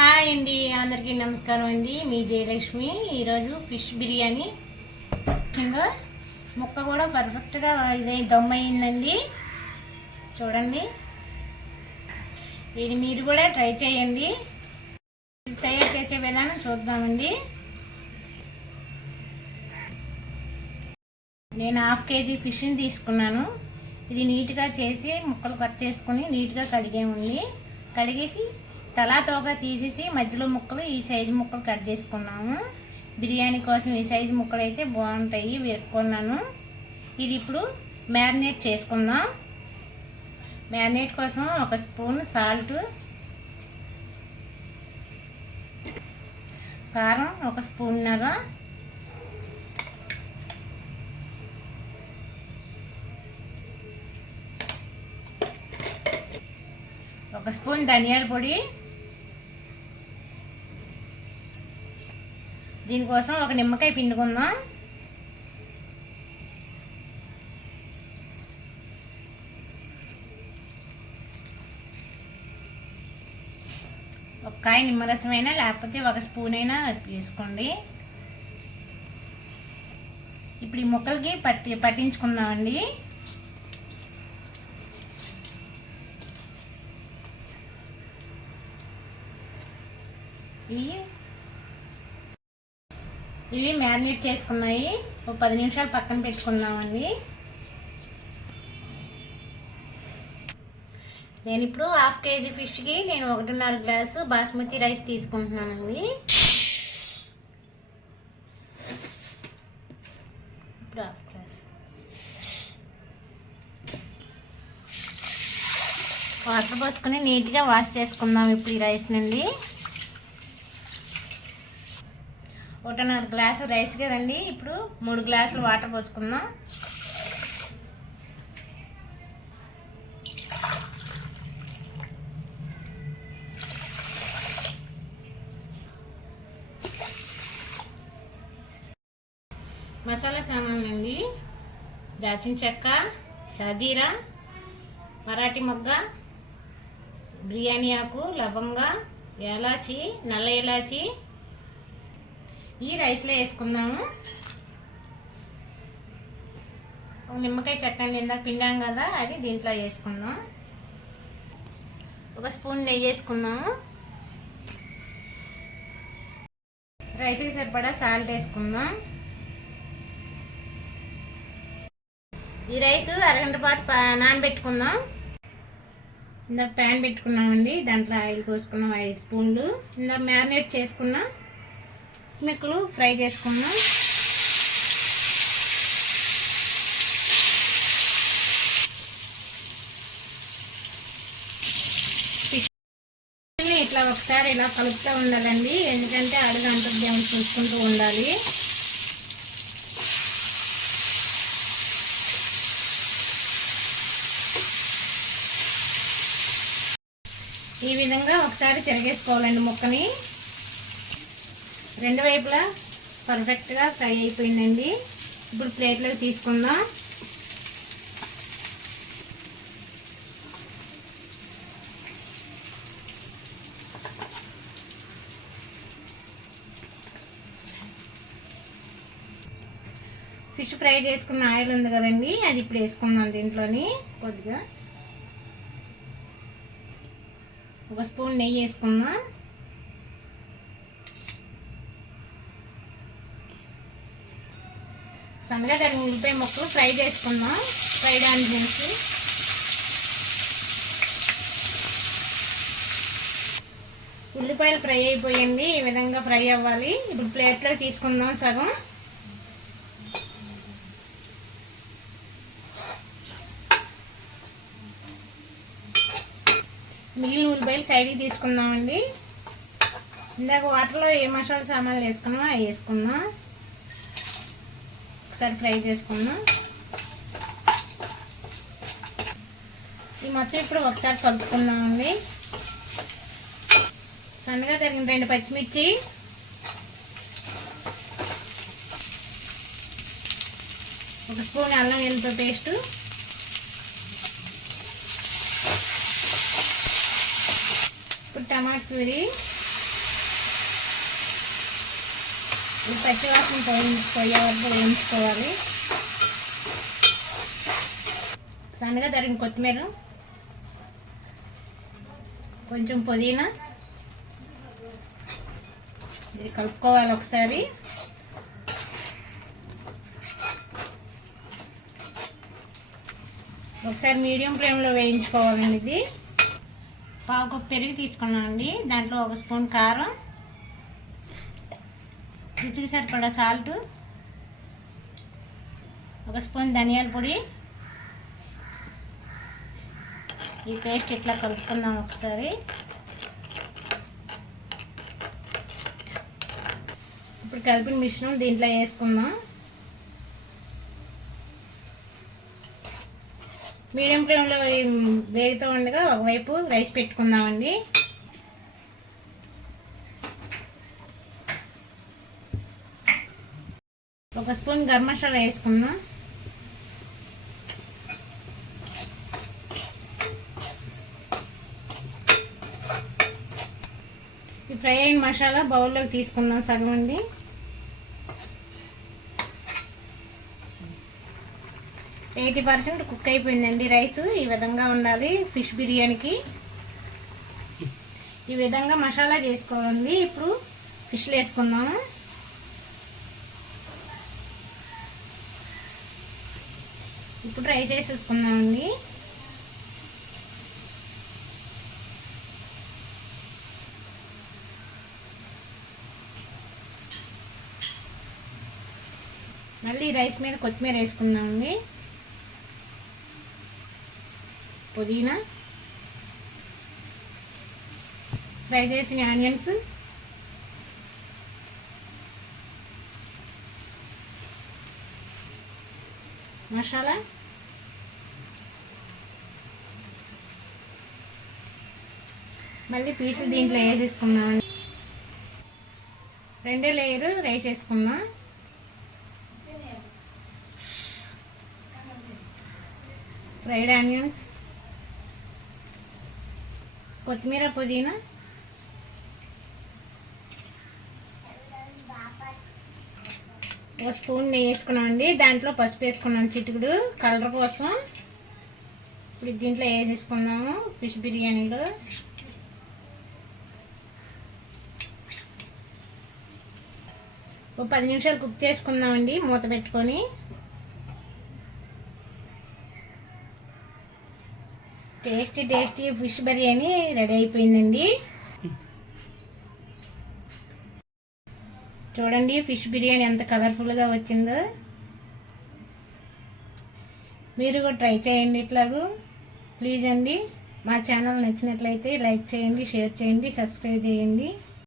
Hi అండి అందరికీ నమస్కారం అండి. మీ జయలక్ష్మి. ఈరోజు ఫిష్ బిర్యానీ. ఇంకా ముక్క కూడా పర్ఫెక్ట్గా ఇదే దమ్ అయిందండి చూడండి. ఇది మీరు కూడా ట్రై చేయండి. తయారు చేసే విధానం చూద్దామండి. నేను హాఫ్ కేజీ ఫిష్ని తీసుకున్నాను. ఇది నీట్గా చేసి ముక్కలు కట్ చేసుకుని నీట్గా కడిగేమండి. కడిగేసి తలా తీసేసి మధ్యలో ముక్కలు ఈ సైజు ముక్కలు కట్ చేసుకున్నాము. బిర్యానీ కోసం ఈ సైజు ముక్కలు అయితే బాగుంటాయి విరుక్కున్నాను ఇది ఇప్పుడు మ్యారినేట్ చేసుకుందాం. మ్యారినేట్ కోసం ఒక స్పూన్ సాల్ట్ కారం ఒక స్పూన్నర ఒక స్పూన్ ధనియాల పొడి దీనికోసం ఒక నిమ్మకాయ పిండుకుందాం. ఒక నిమ్మరసం నిమ్మరసమైనా లేకపోతే ఒక స్పూన్ అయినా వేసుకోండి ఇప్పుడు ఈ ముక్కలకి పట్టి పట్టించుకుందామండి. ఈ ఇవి మ్యారినేట్ చేసుకున్నాయి. ఒక పది నిమిషాలు పక్కన పెట్టుకుందామండి. నేను ఇప్పుడు హాఫ్ కేజీ ఫిష్కి నేను ఒకటిన్నర గ్లాసు బాస్మతి రైస్ తీసుకుంటున్నానండి. ఇప్పుడు హాఫ్ గ్లాస్. వాటర్ పోసుకొని నీట్గా వాష్ చేసుకుందాం ఇప్పుడు ఈ రైస్ నుండి ఒకటిన్నర గ్లాసు రైస్ కదండి. ఇప్పుడు మూడు గ్లాసులు వాటర్ పోసుకుందాం. మసాలా సామాన్లు అండి. దాల్చిన చెక్క షాజీరా మరాఠీ మొగ్గ బిర్యానీ ఆకు లవంగ ఏలాచి నల్ల ఏలాచి ఈ రైస్లో వేసుకుందాము. నిమ్మకాయ చక్కని ఇందాక పిండాం కదా అది దీంట్లో వేసుకుందాం. ఒక స్పూన్ నెయ్యి వేసుకుందాము. రైస్కి సరిపడా సాల్ట్ వేసుకుందాం. ఈ రైస్ అరగంట పాటు పా- నానబెట్టుకుందాం. ఇందాక ప్యాన్ పెట్టుకున్నామండి దాంట్లో ఆయిల్ పోసుకున్నాం ఐదు స్పూన్లు. ఇందాక మ్యారినేట్ చేసుకున్నాం. మిక్కలు ఫ్రై చేసుకుందాం. ఇట్లా ఒకసారి ఇలా కలుపుతూ ఉండాలండి. ఎందుకంటే అడుగు అంటుద్దామని చూసుకుంటూ ఉండాలి. ఈ విధంగా ఒకసారి తిరగేసుకోవాలండి ముక్కని. రెండు వైపులా పర్ఫెక్ట్గా ఫ్రై అయిపోయిందండి. ఇప్పుడు ప్లేట్లోకి తీసుకుందాం. ఫిష్ ఫ్రై చేసుకున్న ఆయిల్ ఉంది కదండి అది ఇప్పుడు వేసుకుందాం దీంట్లోని. కొద్దిగా. ఒక స్పూన్ నెయ్యి వేసుకుందాం. సన్నగా దాని ఉల్లిపాయ ముక్కలు ఫ్రై చేసుకుందాం. ఫ్రైడ్ ఆనియన్స్ ఉల్లిపాయలు ఫ్రై అయిపోయింది. ఈ విధంగా ఫ్రై అవ్వాలి. ఇప్పుడు ప్లేట్లో తీసుకుందాం సగం. మిగిలిన ఉల్లిపాయలు సైడ్కి తీసుకుందామండి. ఇందాక వాటర్లో ఏ మసాలా సామాన్లు వేసుకున్నామో అవి వేసుకుందాం. ఒకసారి ఫ్రై చేసుకుందాం. ఈ మొత్తం ఇప్పుడు ఒకసారి కలుపుకుందామండి. సన్నగా తరిగిన రెండు పచ్చిమిర్చి. ఒక స్పూన్ అల్లం వెల్లుల్లి పేస్ట్. ఇప్పుడు టమాటా ప్యూరీ ఈ పచ్చివాసన పోయి పోయే వరకు వేయించుకోవాలి సన్నగా తరిగిన కొత్తిమీర కొంచెం పుదీనా ఇది కలుపుకోవాలి ఒకసారి. ఒకసారి మీడియం ఫ్లేమ్లో వేయించుకోవాలండి ఇది. పావు కప్పు పెరుగు తీసుకున్నామండి దాంట్లో ఒక స్పూన్ కారం రుచికి సరిపడా సాల్ట్ ఒక స్పూన్ ధనియాల పొడి. ఈ పేస్ట్ ఇట్లా కలుపుకుందాం ఒకసారి. ఇప్పుడు కలిపిన మిశ్రమం దీంట్లో వేసుకుందాం. మీడియం ఫ్లేమ్లో వేగుతూ ఉండగా ఒకవైపు రైస్ పెట్టుకుందామండి. ఒక స్పూన్ గరం మసాలా వేసుకుందాం. ఈ ఫ్రై అయిన మసాలా బౌల్లోకి తీసుకుందాం సగం అండి. ఎయిటీ పర్సెంట్ కుక్ అయిపోయిందండి రైస్. ఈ విధంగా ఉండాలి ఫిష్ బిర్యానీకి. ఈ విధంగా మసాలా చేసుకోవాలి. ఇప్పుడు ఫిష్లు వేసుకుందాము. ఇప్పుడు ట్రై చేసేసుకుందామండి. మళ్ళీ రైస్ మీద కొత్తిమీర వేసుకుందామండి. పుదీనా. ఫ్రై చేసిన ఆనియన్స్. మసాలా. మళ్ళీ పీసులు దీంట్లో వేసేసుకుందాం. రెండో లేయరు రైస్ వేసుకుందాం. ఫ్రైడ్ ఆనియన్స్ కొత్తిమీర పుదీనా ఒక స్పూన్ నెయ్యి వేసుకున్నామండి దాంట్లో పసుపు వేసుకున్నాం చిటుకుడు. కలర్ కోసం ఇప్పుడు దీంట్లో వేసేసుకున్నాము ఫిష్ బిర్యానీలో. ఒక పది నిమిషాలు కుక్ చేసుకుందామండి మూత పెట్టుకొని. Tasty tasty fish biryani ready అయిపోయిందండి. చూడండి ఫిష్ బిర్యానీ ఎంత కలర్ఫుల్గా వచ్చిందో. మీరు కూడా ట్రై చేయండి ఇట్లాగూ. ప్లీజ్ అండి మా ఛానల్ నచ్చినట్లయితే లైక్ చేయండి షేర్ చేయండి సబ్స్క్రైబ్ చేయండి.